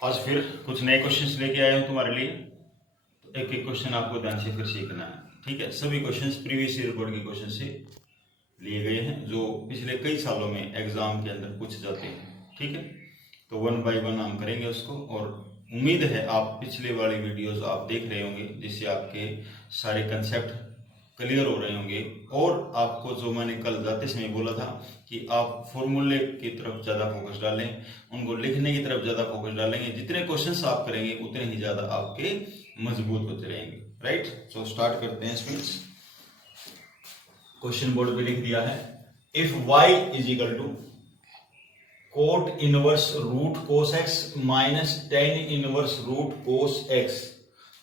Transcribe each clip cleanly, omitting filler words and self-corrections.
आज फिर कुछ नए क्वेश्चंस लेके आया हूँ तुम्हारे लिए। तो एक एक क्वेश्चन आपको ध्यान से फिर सीखना है, ठीक है। सभी क्वेश्चंस प्रीवियस ईयर बोर्ड के क्वेश्चन से लिए गए हैं, जो पिछले कई सालों में एग्जाम के अंदर पूछे जाते हैं, ठीक है। तो वन बाय वन हम करेंगे उसको, और उम्मीद है आप पिछले वाली वीडियोस आप देख रहे होंगे, जिससे आपके सारे कंसेप्ट क्लियर हो रहे होंगे। और आपको जो मैंने कल जाते समय बोला था कि आप फॉर्मूले की तरफ ज़्यादा फोकस डालें, उनको लिखने की तरफ ज़्यादा फोकस डालेंगे, जितने क्वेश्चंस आप करेंगे उतने ही ज़्यादा आपके मजबूत होते रहेंगे, राइट। सो स्टार्ट करते हैं इसमें। क्वेश्चन बोर्ड पे लिख दिया है, if y is equal to cot inverse root cos x minus tan inverse root cos x,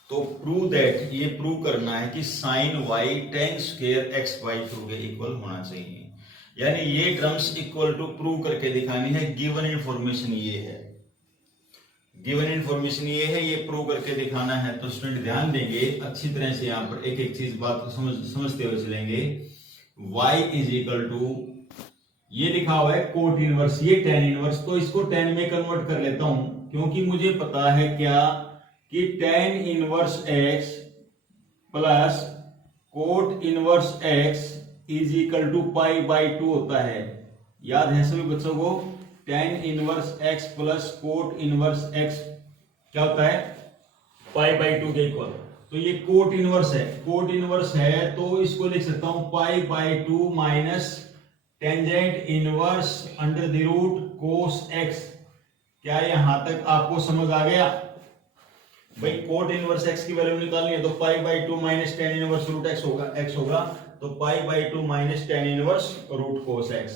तो प्रूव दैट, ये प्रूव करना है कि sine y tan square x by two के इक्वल होना चाहिए। यानी ये टर्म्स इक्वल टू प्रूव करके दिखानी है। गिवन इन्फॉर्मेशन ये है, गिवन इन्फॉर्मेशन ये है, ये प्रूव करके दिखाना है। तो स्टूडेंट ध्यान देंगे अच्छी तरह से, यहाँ पर एक एक चीज बात को समझते हुए चलेंगे। y इज इक्वल टू, ये लिखा हुआ है कोट इनवर्स, ये टेन इनवर्स, तो इसको टेन में कन्वर्ट कर लेता हूं, क्योंकि मुझे पता है क्या कि tan inverse x plus cot inverse x is equal to pi by two होता है। याद है सभी बच्चों को, tan inverse x plus cot inverse x क्या होता है, पाई बाई टू के इक्वल। तो ये कोट इनवर्स है, कोट इनवर्स है तो इसको लिख सकता हूं pi by two minus tangent inverse under the root cos x. क्या यहां तक आपको समझ आ गया? भाई कोट इनवर्स एक्स की वैल्यू निकालनी है तो pi by two minus tan inverse root x होगा, एक्स होगा, तो pi by two minus tan inverse root cos x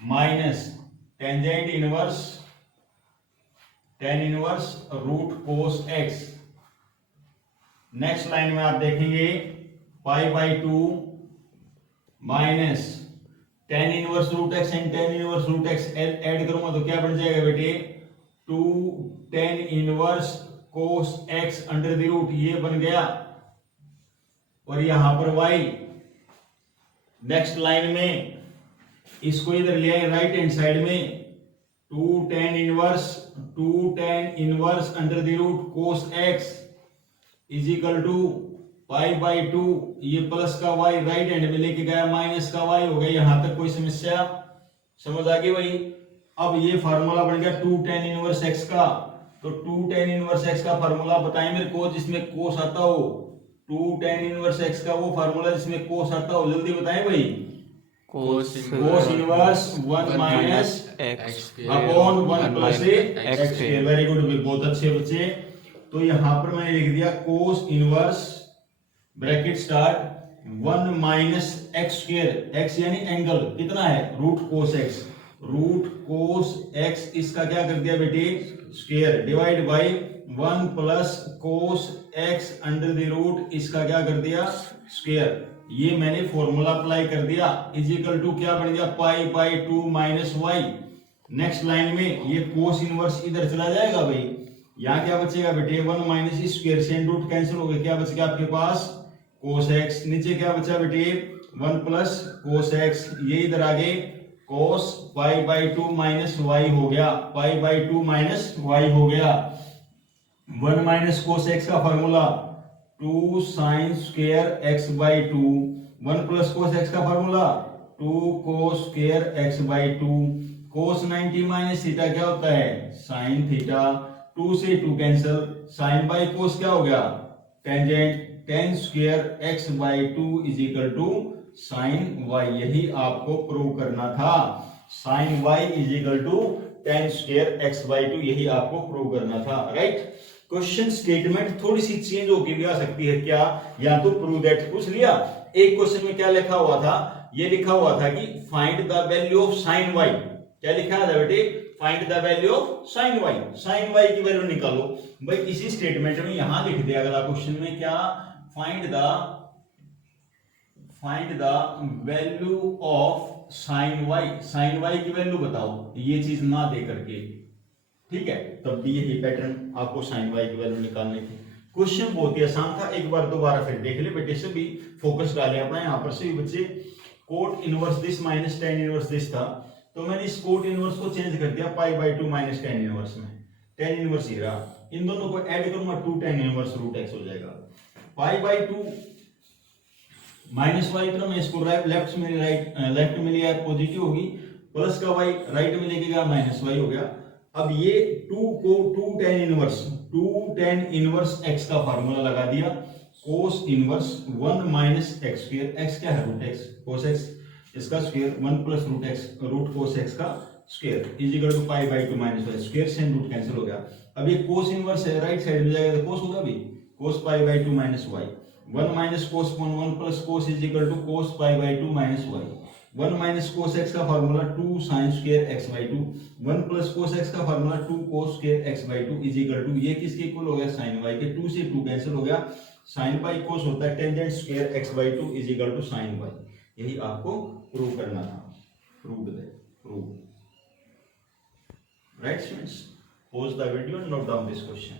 minus tangent inverse tan inverse root cos x. Next line में आप देखेंगे pi by two minus tan inverse root x and tan inverse root x add करूंगा तो क्या बन जाएगा बेटे, two tan inverse cos x under the root, ये बन गया, और यहां पर y। नेक्स्ट लाइन में इसको इधर ले आए राइट हैंड साइड में, two tan inverse under the root cos x is equal to pi by two, ये प्लस का y राइट हैंड में लेके गया, माइनस का y हो गया। यहां तक कोई समस्या समझ आ गई भाई? अब ये फार्मूला बन गया टू टेन इनवर्स एक्स का, तो टू टेन इनवर्स एक्स का फार्मूला बताएं मेरे को जिसमें कोस आता हो। टू टेन इनवर्स एक्स का वो फार्मूला जिसमें कोस आता हो, जल्दी बताएं भाई। Cos inverse one minus x upon one plus x square. Very good, बहुत अच्छे बच्चे। तो यहां पर मैंने लिख दिया cos inverse bracket start one minus x square, x यानी एंगल कितना है, root cos x, root cos x इसका क्या कर दिया बेटे, square, divide by one plus cos x under the root, इसका क्या कर दिया, स्क्वायर। ये मैंने फॉर्मूला अप्लाई कर दिया, इज इक्वल टू क्या बन गया, pi by two minus y. Next line में ये कोस इनवर्स इधर चला जाएगा भाई, यहाँ क्या बचेगा बेटे, वन माइनस स्क्वायर से रूट कैंसिल हो गया, क्या बच गया आपके पास, कोस एक्स। नीचे क्या बचा बेटे, वन प्लस कोस एक्स, ये इधर आगे cos pi by two minus y हो गया, pi by two minus y हो गया। वन माइनस कोस एक्स का formula two sine square x by two, one plus cos x का formula two cos square x by two. Cos 90 minus theta क्या होता है, sine theta, two से two cancel, sine by cos क्या हो गया, tangent, tan square x by two is equal to sin y. यही आपको प्रूव करना था, sin y is equal to tan square x by two, यही आपको प्रूव करना था, राइट। क्वेश्चन स्टेटमेंट थोड़ी सी चेंज होकर भी आ सकती है, क्या, या तो प्रूव दैट पूछ लिया। एक क्वेश्चन में क्या लिखा हुआ था, ये लिखा हुआ था कि find the value of sin y. क्या लिखा था बेटे, find the value of sin y, sin y की वैल्यू निकालो। भाई इसी स्टेटमेंट में यहां लिख दिया अगला क्वेश्चन में क्या, find the value of sin y, sin y की वैल्यू बताओ, ये चीज ना दे करके, ठीक है। तब भी यही पैटर्न आपको साइन वाई की वैल्यू निकालने की। क्वेश्चन बहुत ही आसान था, एक बार दोबारा फिर देख ले बेटे, सभी फोकस डाले अपना, यहाँ पर सभी बच्चे। Cot inverse this minus tan inverse this था, तो मैंने इस कोट इनवर्स को चेंज कर दिया पाई by two minus tan inverse में। टेन इनवर्स ये रहा, इन दोनों को ऐड करूंगा 2 tan इनवर्स रूट एक्स हो जाएगा। पाई बाई 2 माइनस वाई तरफ मैं इसको लेफ्ट में लिया पॉजिटिव होगी, प्लस का वाई राइट में लेके गया माइनस वाई हो गया। अब ये 2 को 2 tan इनवर्स एक्स का फार्मूला लगा दिया, cos inverse 1 minus x square, x क्या है रूट एक्स, कोस एक्स इसका square 1 plus root x root cos x का square is equal to pi by 2 minus y, square से रूट कैंसिल हो गया। अब ये कोस इनवर्स है, राइट साइड में जाएगा तो कोस होगा भी, cos pi by 2 minus y, 1 minus cos 1 plus cos is equal to cos pi by 2 minus y, 1 minus cos x का formula 2 sine square x by 2, 1 plus cos x का formula 2 cos square x by 2 is equal to, ये किसके equal हो गया, sign Y के, 2 से 2 cancel हो गया, साइन बाई कोस होता है tangent square x by 2 is equal to sin y. यही आपको प्रूव करना था, prove right students. Pause the video and note down this question.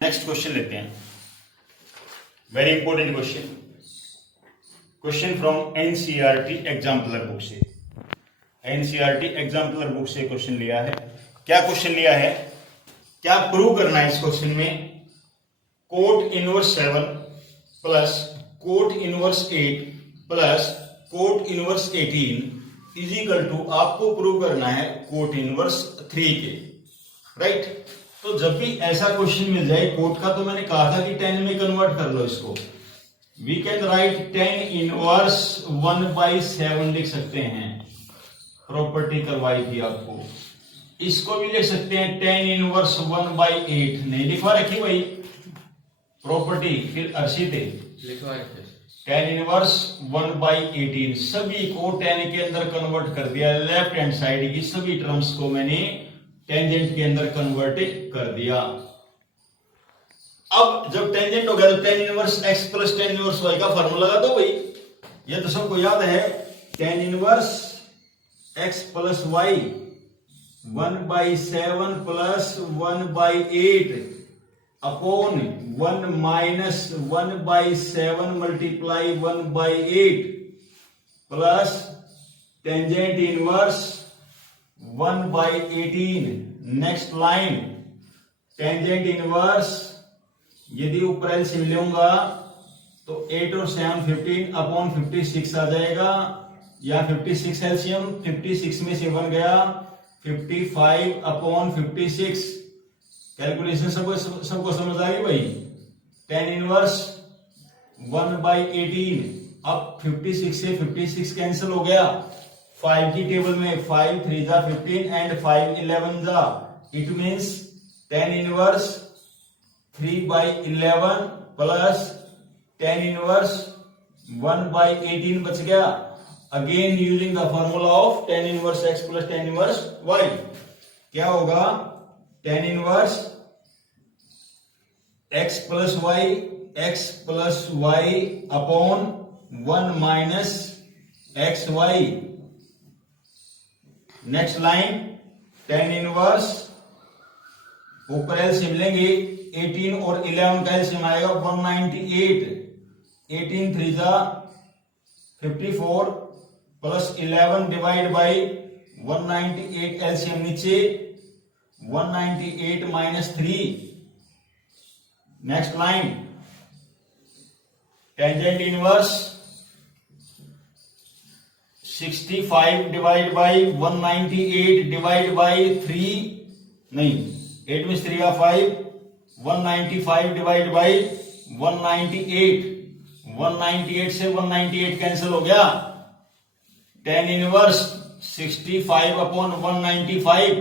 Next question लेते हैं, very important question from NCERT exemplar book से। NCERT exemplar book से क्वेश्चन लिया है। क्या क्वेश्चन लिया है, क्या प्रूव करना है इस क्वेश्चन में, cot inverse 7 plus cot inverse 8 plus cot inverse 18 is equal to, आपको प्रूव करना है कोट इनवर्स 3 के, राइट। तो जब भी ऐसा क्वेश्चन मिल जाए कोट का, तो मैंने कहा था कि 10 में कन्वर्ट कर लो इसको, वी कैन राइट 10 इनवर्स 1/7 लिख सकते हैं, प्रॉपर्टी करवाई थी आपको। इसको भी लिख सकते हैं 10 इनवर्स 1/8, नहीं लिखवा रखी भाई प्रॉपर्टी, फिर अर्शित लिखवा रखे 10 इनवर्स 1/18, सभी को 10 के अंदर कन्वर्ट कर दिया, लेफ्ट हैंड साइड की सभी टर्म्स को मैंने टेंजेंट के अंदर कन्वर्ट कर दिया। अब जब टेंजेंट हो गया तो 10 inverse x plus 10 inverse y का फार्मूला लगा दो भाई, ये तो सबको याद है, 10 inverse x plus y 1/7 plus 1/8 upon 1 minus 1/7 multiply 1/8 plus tangent inverse 1/18। Next line tangent inverse, यदि ऊपर एलसीएम लूंगा तो 8 और 7 15 अपॉन 56 आ जाएगा, या 56 एलसीएम 56 में से 1 गया 55 अपॉन 56। कैलकुलेशन सबको समझ आ गई भाई। 10 इनवर्स 1/18, अब 56 से 56 कैंसिल हो गया, 5 की टेबल में 5 3 जा 15 एंड 5 11 जा, it means 10 inverse 3/11 plus 10 inverse 1/18 बच गया। Again using the formula of 10 inverse x plus 10 inverse y, क्या होगा 10 inverse x plus y upon 1 minus xy। Next line 10 inverse, ऊपर एलसीएम लेंगे 18 और 11 का एलसीएम आएगा 198, 18 3 जा 54 प्लस 11 डिवाइड बाई 198, एलसीएम नीचे 198 minus 3। Next line tangent inverse 65 divide by 198 divide by 3, नहीं 8 में 3 का 5, 195 डिवाइड बाई 198, 198 से 198 कैंसिल हो गया। 10 इनवर्स 65 अपॉन 195,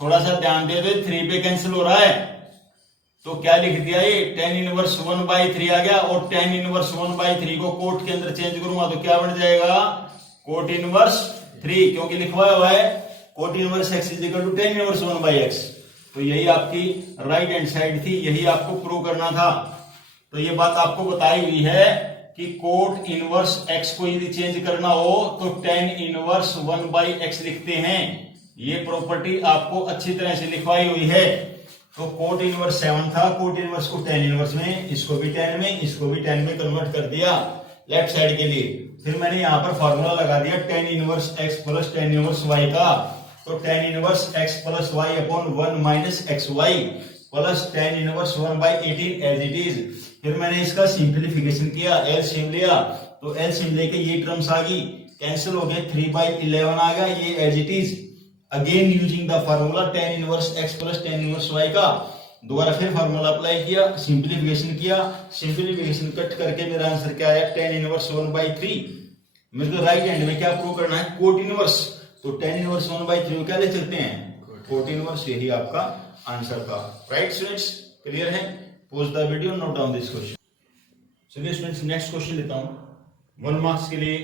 थोड़ा सा ध्यान दे दे 3 पे कैंसिल हो रहा है, तो क्या लिख दिया ये 10 इनवर्स 1/3 आ गया, और 10 इनवर्स 1/3 को कोट के अंदर चेंज करूंगा तो क्या बन जाएगा कोट इनवर्स 3, क्योंकि लिखवाया हुआ है cot inverse x is equal to 10 inverse 1/x। तो यही आपकी राइट हैंड साइड थी, यही आपको प्रूव करना था। तो ये बात आपको बताई हुई है कि कोट इनवर्स x को यदि चेंज करना हो तो 10 इनवर्स 1/x लिखते हैं। ये प्रॉपर्टी आपको अच्छी तरह से लिखवाई हुई है। तो कोट इनवर्स 7 था, कोट इनवर्स को 10 इनवर्स में, इसको भी 10 में, इसको भी 10 में कन्वर्ट कर दिया लेफ्ट साइड के लिए। फिर मैंने यहां पर फॉर्मूला लगा दिया 10 inverse x plus 10 inverse y का, तो tan inverse x plus y upon 1 minus x y plus tan inverse 1/18 as it is. फिर मैंने इसका सिंप्लीफिकेशन किया, एलसीएम लिया, तो एलसीएम लेके ये टर्म्स आ गई, कैंसिल हो गए, 3/11 आ गया, ये as it is. Again using the formula tan inverse x plus tan inverse y का दोबारा फिर फार्मूला अप्लाई किया, सिंप्लीफिकेशन किया, सिंप्लीफिकेशन कट करके मेरा आंसर क्या आया, tan इनवर्स 1/3। मेरे को राइट हैंड में क्या प्रूव करना है, कोट इनवर्स, तो tan इनवर्स 1/3 को क्या ले चलते हैं, कोट इनवर्स। यही आपका आंसर था। राइट स्टूडेंट्स, क्लियर है? Pause the video, note down this question. चलिए स्टूडेंट्स नेक्स्ट क्वेश्चन लेता हूं। 1 मार्क्स के लिए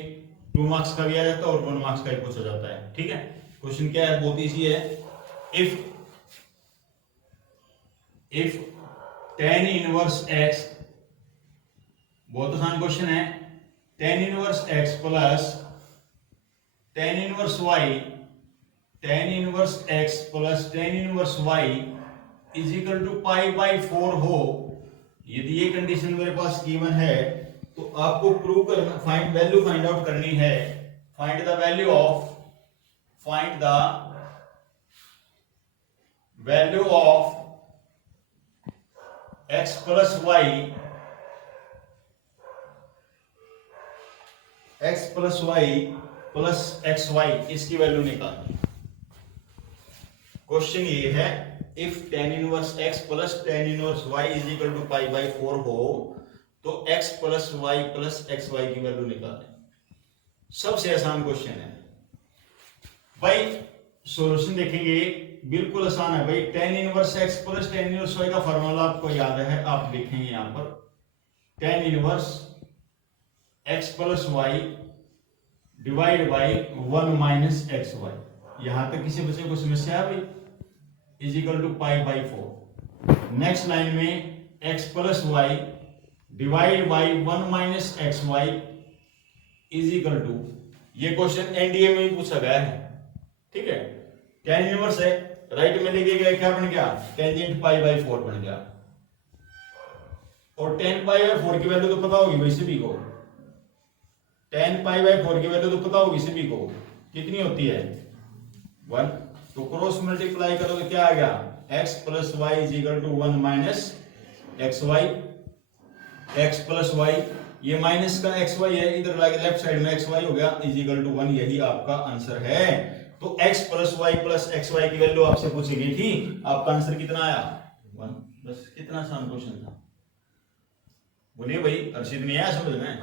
2 मार्क्स का भी आ जाता है और 1 मार्क्स का भी पूछा जाता है। ठीक है, क्वेश्चन क्या है, बहुत इजी है। इफ tan इनवर्स x, बहुत आसान क्वेश्चन है, tan inverse x plus tan inverse y, tan inverse x plus tan inverse y is equal to π/4 हो, यदि ये कंडीशन मेरे पास गिवन है तो आपको प्रूव करना, वैल्यू फाइंड आउट करनी है। Find the value of x plus y, x plus y plus x y, इसकी वैल्यू निकालनी। क्वेश्चन ये है, if tan inverse x plus tan inverse y is equal to π/4 हो तो x plus y plus x y की value निकालें। सबसे आसान क्वेश्चन है भाई। सॉल्यूशन देखेंगे, बिल्कुल आसान है भाई। tan inverse x plus tan inverse y का फार्मूला आपको याद है, आप लिखेंगे यहां पर tan inverse x plus y divide by 1 minus x y. यहां तक किसी बच्चे को समस्या है भाई, is equal to π/4। Next line में x plus y divide by 1 minus x y is equal to, ये क्वेश्चन एनडीए में भी पूछा गया है। ठीक है, tan इनवर्स है, राइट में लेके गए, क्या बन गया, टेंजेंट π/4 बन गया। और tan π/4 की वैल्यू तो पता होगी वैसे भी को, tan π/4 की वैल्यू तो पता होगी सभी को, कितनी होती है 1। तो क्रॉस मल्टीप्लाई करो तो क्या आ गया, x plus y is equal to 1 minus x y, x plus y, ये माइनस का एक्स वाई है, इधर लेफ्ट साइड में एक्स वाई हो गया, इज इक्वल टू 1। यही आपका आंसर है। तो x plus y plus x y की वैल्यू आपसे पूछी गई थी, आपका आंसर कितना आया 1। बस कितना आसान क्वेश्चन था, बोलिए भाई, अर्षित नहीं आया समझ में?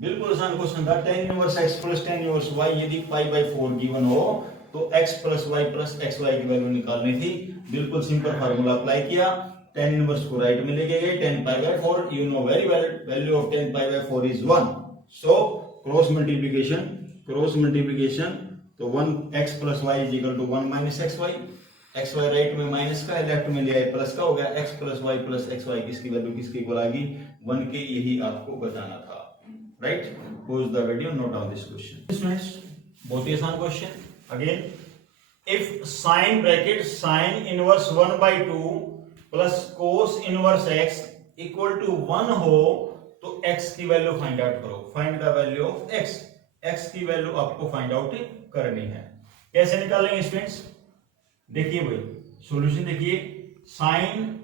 बिल्कुल आसान क्वेश्चन था। tan inverse x plus tan inverse y यदि π/4 गिवन हो तो x plus y plus x y की वैल्यू निकालनी थी। बिल्कुल सिंपल फार्मूला अप्लाई किया, tan इनवर्स को राइट में लेके गए, tan π/4 you know very well, value of tan π/4 is 1। So cross multiplication, तो 1x plus y is equal to 1 minus x y, x y right में माइनस का है, left में लिया है प्लस का, हो गया x plus y plus x y, किसकी वैल्यू किसके इक्वल आ गई 1 के। यही आपको बताना था। Right, pause the video, note down this question. Students, बहुत ही आसान क्वेश्चन। Again, if sin bracket sin inverse 1/2 plus cos inverse x equal to 1 हो तो x की वैल्यू फाइंड आउट करो। Find the value of x, x की वैल्यू आपको फाइंड आउट करनी है। कैसे निकालेंगे स्टूडेंट्स? देखिए भाई, सॉल्यूशन देखिए, sin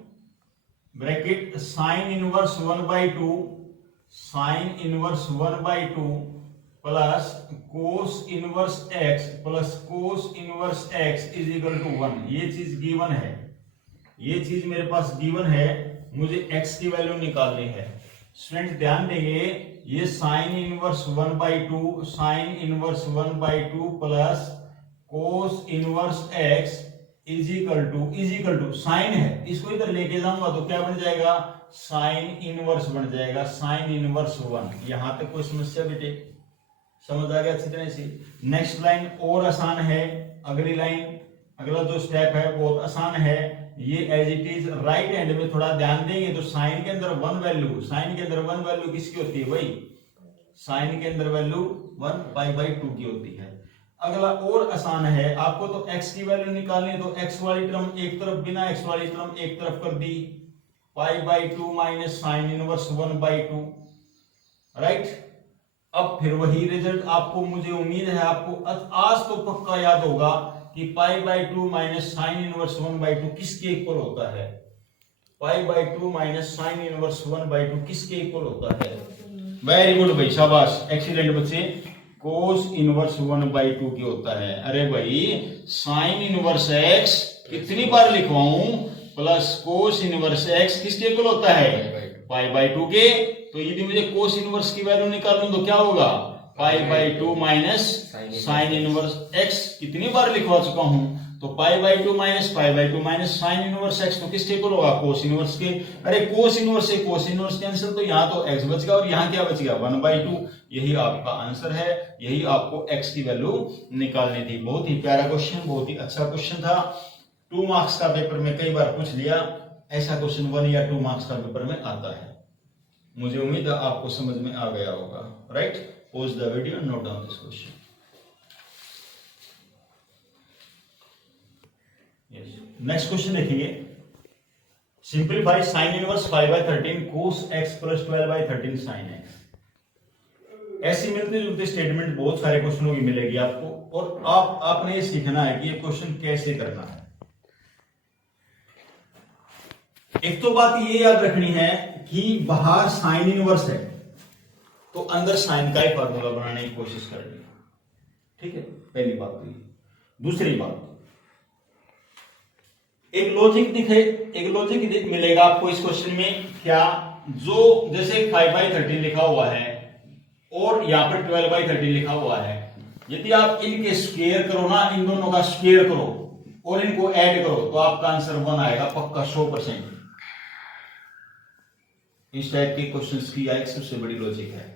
bracket sin inverse 1/2 sin inverse 1/2 plus cos inverse x plus cos inverse x is equal to 1। ये चीज गिवन है, ये चीज मेरे पास गिवन है, मुझे x की वैल्यू निकालनी है। स्टूडेंट ध्यान देंगे, ये sin inverse 1/2 sin inverse 1/2 plus cos inverse x is equal to sin है, इसको इधर लेके जाऊंगा तो क्या बन जाएगा, साइन इनवर्स बन जाएगा, साइन इनवर्स 1। यहां तक कोई समस्या बेटे, समझ आ गया अच्छी तरह से? नेक्स्ट लाइन और आसान है, अगली लाइन, अगला जो स्टेप है बहुत आसान है, ये as it is right hand में थोड़ा ध्यान देंगे तो साइन के अंदर 1 वैल्यू, साइन के अंदर 1 वैल्यू किसकी होती है भाई, साइन के अंदर वैल्यू 1 π/2 की होती है। अगला और आसान है, आपको तो x की वैल्यू निकालनी है तो x वाली टर्म एक तरफ, बिना x वाली टर्म एक तरफ कर दी, π/2 माइनस साइन इनवर्स 1/2। राइट, अब फिर वही रिजल्ट आपको, मुझे उम्मीद है आपको आज तो पक्का याद होगा कि पाई बाई 2 माइनस साइन इनवर्स 1/2 किसके इक्वल होता है? Pi by 2 minus sign inverse 1/2 किसके इक्वल होता है? वेरी गुड भाई, शाबाश, एक्सीलेंट बच्चे। कोस इनवर्स 1/2 की होता है। अरे भाई साइन इनवर्स एक्स कितनी बार लिखवाऊं, प्लस कोस इनवर्स एक्स किसके इक्वल होता है? पाई बाई 2 के। तो यदि मुझे कोस इनवर्स की वैल्यू निकालूं तो क्या होगा? पाई by 2 minus sine inverse x कितनी बार लिखवा चुका हूं, तो pi by 2 minus sine inverse x तो किसके इक्वल होगा? कोस इनवर्स के। अरे कोस इनवर्स से कोस इनवर्स कैंसिल, तो यहाँ तो एक्स बच गया और यहाँ क्या बच गया? 1/2। यही आपका आंसर है, यही आपको एक्स की वैल्यू निकालनी थी। बहुत ही प्यारा क्वेश्चन, बहुत ही अच्छा क्वेश्चन था। 2 मार्क्स का पेपर में कई बार पूछ लिया, ऐसा क्वेश्चन 1 या 2 मार्क्स का पेपर में आता है। मुझे उम्मीद है आपको समझ में आ गया होगा। Right, pause the video, note down this question. Next question देखेंगे। Simplify sine inverse 5/13 cos x plus 12/13 sine x. ऐसी मिलती जुलती स्टेटमेंट बहुत सारे क्वेश्चनों की मिलेगी आपको, और आपने ये सीखना है कि ये क्वेश्चन कैसे करना है। एक तो बात ये याद रखनी है कि बाहर साइन इनवर्स है तो अंदर साइन का ही फार्मूला बनाने की कोशिश करनी है। ठीक है, पहली बात तो ये। दूसरी बात, एक लॉजिक मिलेगा आपको इस क्वेश्चन में। क्या? जो जैसे 5/13 लिखा हुआ है और यहां पर 12/13 लिखा हुआ है, यदि आप इनके स्क्वायर करो ना, इन दोनों का स्क्वायर करो और इनको ऐड करो तो आपका आंसर 1 आएगा पक्का, 100%। इस टाइप के क्वेश्चंस की एक सबसे बड़ी लॉजिक है।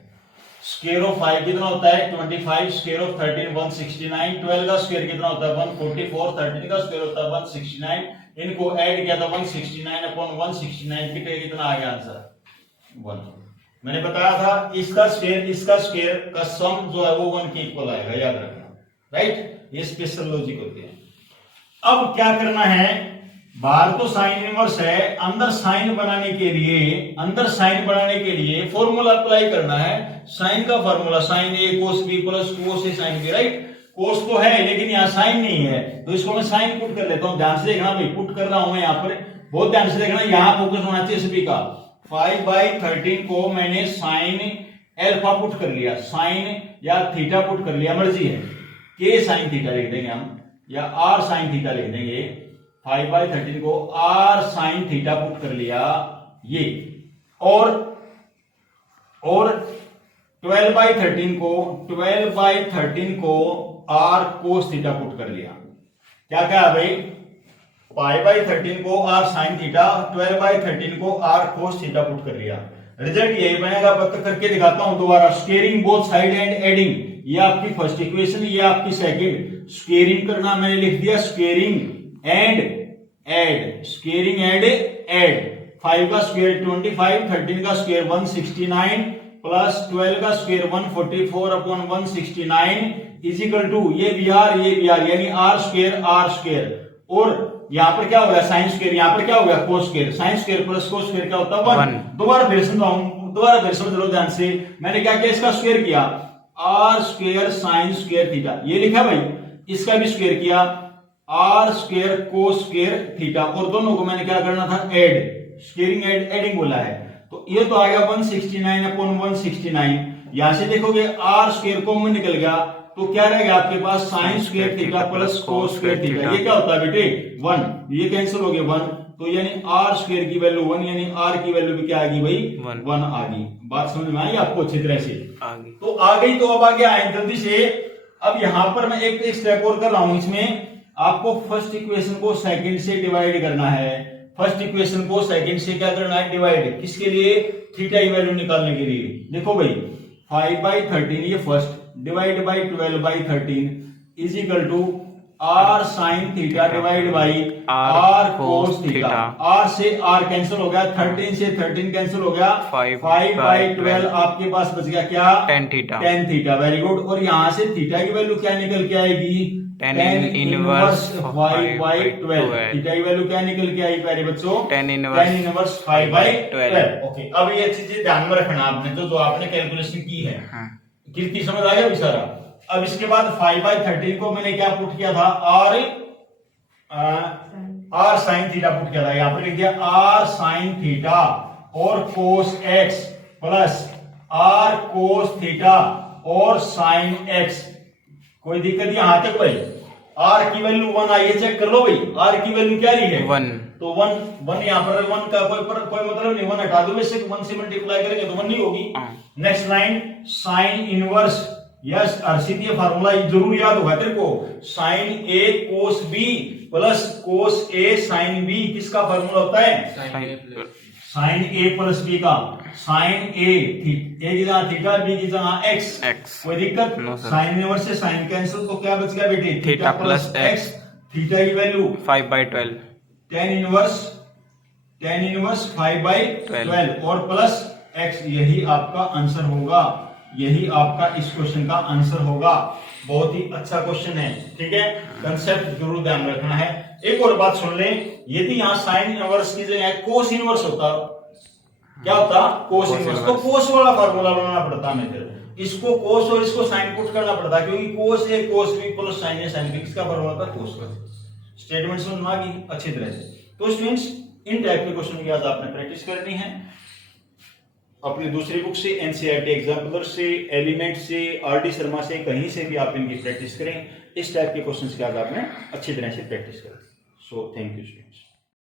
स्क्वायर ऑफ 5 कितना होता है? 25। Square of 13 169। 12 का स्क्वायर कितना होता है? 144। 13 का स्क्वायर होता है 169। इनको ऐड किया था 169 अपॉन 169, कितना आ गया आंसर? 1। मैंने बताया था इसका स्क्वायर का सम जो है वो 1 के इक्वल आएगा, याद रखना। राइट, ये स्पेशल लॉजिक होती है। अब क्या करना है? बाहर तो साइन इनवर्स है, अंदर साइन बनाने के लिए फॉर्मूला अप्लाई करना है। साइन का फॉर्मूला साइन ए कोस बी प्लस कोस ए साइन बी। राइट, कोस तो है लेकिन यहाँ साइन नहीं है, तो इसको मैं साइन पुट कर लेता हूं। ध्यान से देखना भाई, पुट कर रहा हूं मैं यहाँ पर, बहुत ध्यान से देखना, यहाँ फोकस होना चाहिए सभी का। 5/13 को मैंने साइन एल्फा पुट कर लिया, साइन या थीटा पुट कर लिया, मर्जी है। के साइन थीटा लिख देंगे हम, या आर साइन थीटा लिख देंगे। 5/13 को आर साइन थीटा पुट कर लिया ये, और 12/13 को आर कोस थीटा पुट कर लिया। क्या क्या है भाई? 5/13 को आर साइन थीटा, 12/13 को आर कोस थीटा पुट कर लिया। रिजल्ट यही बनेगा, पता करके दिखाता हूं दोबारा। Squaring both side and adding, ये आपकी फर्स्ट इक्वेशन, ये आपकी सेकंड। स्क्वेयरिंग करना मैंने लिख दिया, squaring and add, squaring and add. 5 का स्क्वायर 25, 13 का स्क्वायर 169 प्लस 12 का square 144 upon 169 is equal to ये भी आर यानी आर स्क्वायर। और यहाँ पर क्या हो गया? साइन स्क्वायर, यहाँ पर क्या हो गया? Cos square. Sin square plus cos square क्या होता है? 1। दोबारा फिर समझ लो ध्यान से। मैंने क्या किया? इसका स्क्वायर किया, r square sin square theta, ये लिखा भाई। इसका भी स्क्वायर किया, r square cos square theta, और दोनों को मैंने क्या करना था? ऐड, स्क्वेयरिंग एडिंग बोला है। तो ये तो आ गया 169 अपॉन 169। यहां से देखोगे आर स्क्वायर कॉमन निकल गया, तो क्या रहेगा आपके पास? Sine square theta plus cos square theta. ये क्या होता है बेटे? 1। ये कैंसिल हो गया 1, तो यानी आर स्क्वायर की वैल्यू 1, यानी आर की वैल्यू भी क्या आ गई भाई? 1 आ गई। बात समझ में आई आपको अच्छी तरह से? तो आ गई। तो अब आगे आए जल्दी से। अब यहां पर मैं एक स्टेप और कर रहा हूं। इसमें आपको फर्स्ट इक्वेशन को सेकंड से डिवाइड करना है। फर्स्ट इक्वेशन को सेकंड से क्या करना है? डिवाइड। किसके लिए? थीटा की वैल्यू निकालने के लिए। देखो भाई 5/13 ये first divide by 12/13 is equal to r sin theta divide by r cos theta. R से आर कैंसिल हो गया, 13 से 13 कैंसिल हो गया, 5/12 आपके पास बच गया क्या? tan theta. Very good. और यहां से थीटा की वैल्यू क्या निकल के आएगी? tan inverse 5/12। थीटा की वैल्यू क्या निकल के आई प्यारे बच्चों? tan inverse 5/12। ओके, अब ये चीजें ध्यान में रखना आपने, तो जो आपने कैलकुलेशन की है। किसकी समझ आ गया सारा? अब इसके बाद 5/13 को मैंने क्या पुट किया था, आर साइन थीटा पुट किया था, यहां पर लिख दिया आर साइन थीटा और cos x plus r cos theta और साइन एक्स। कोई दिक्कत यहां तक भाई? आर की वैल्यू 1 आई है, चेक कर लो भाई, आर की वैल्यू क्या रही है 1, तो 1 यहाँ पर 1 का कोई मतलब नहीं, 1 हटा दो, वैसे 1 से मल्टीप्लाई करेंगे तो 1 नहीं होगी। Next line sine inverse, yes Arshit ये फार्मूला जरूर याद होगा तेरे को, साइन ए कोस बी प्लस कोस ए साइन बी, किसका फार्मूला होता है? साइन ए प्लस बी का, साइन ए की जगह थीटा, बी की जगह एक्स। कोई दिक्कत? साइन इनवर्स से साइन कैंसिल, तो क्या बच गया बेटे? Theta plus x. थीटा की वैल्यू 5/12, tan इनवर्स 5/12 और प्लस एक्स। यही आपका आंसर होगा, यही आपका इस क्वेश्चन का आंसर होगा। बहुत ही अच्छा क्वेश्चन है, ठीक है, कंसेप्ट जरूर ध्यान रखना है। एक और बात सुन लें, यदि यहाँ साइन इनवर्स की जगह कोस इनवर्स होता, क्या होता? कोस इनवर्स, तो कोस वाला फार्मूला बनाना पड़ता हमें, फिर इसको कोस और इसको साइन पुट करना पड़ता, क्योंकि कोस ए कोस बी प्लस साइन ए साइन बी, किसका फार्मूला था? कोस का। स्टेटमेंट समझ में आ गई अच्छी तरह से? तो स्टूडेंट्स इन टाइप के क्वेश्चन की आज आपने प्रैक्टिस करनी है अपनी दूसरी बुक से, एनसीईआरटी एग्जाम्पलर से, एलिमेंट से, आरडी शर्मा से, कहीं से भी आप इनकी प्रैक्टिस करें। इस टाइप के क्वेश्चंस की आज आपने अच्छी तरह से प्रैक्टिस करें। So thank you students.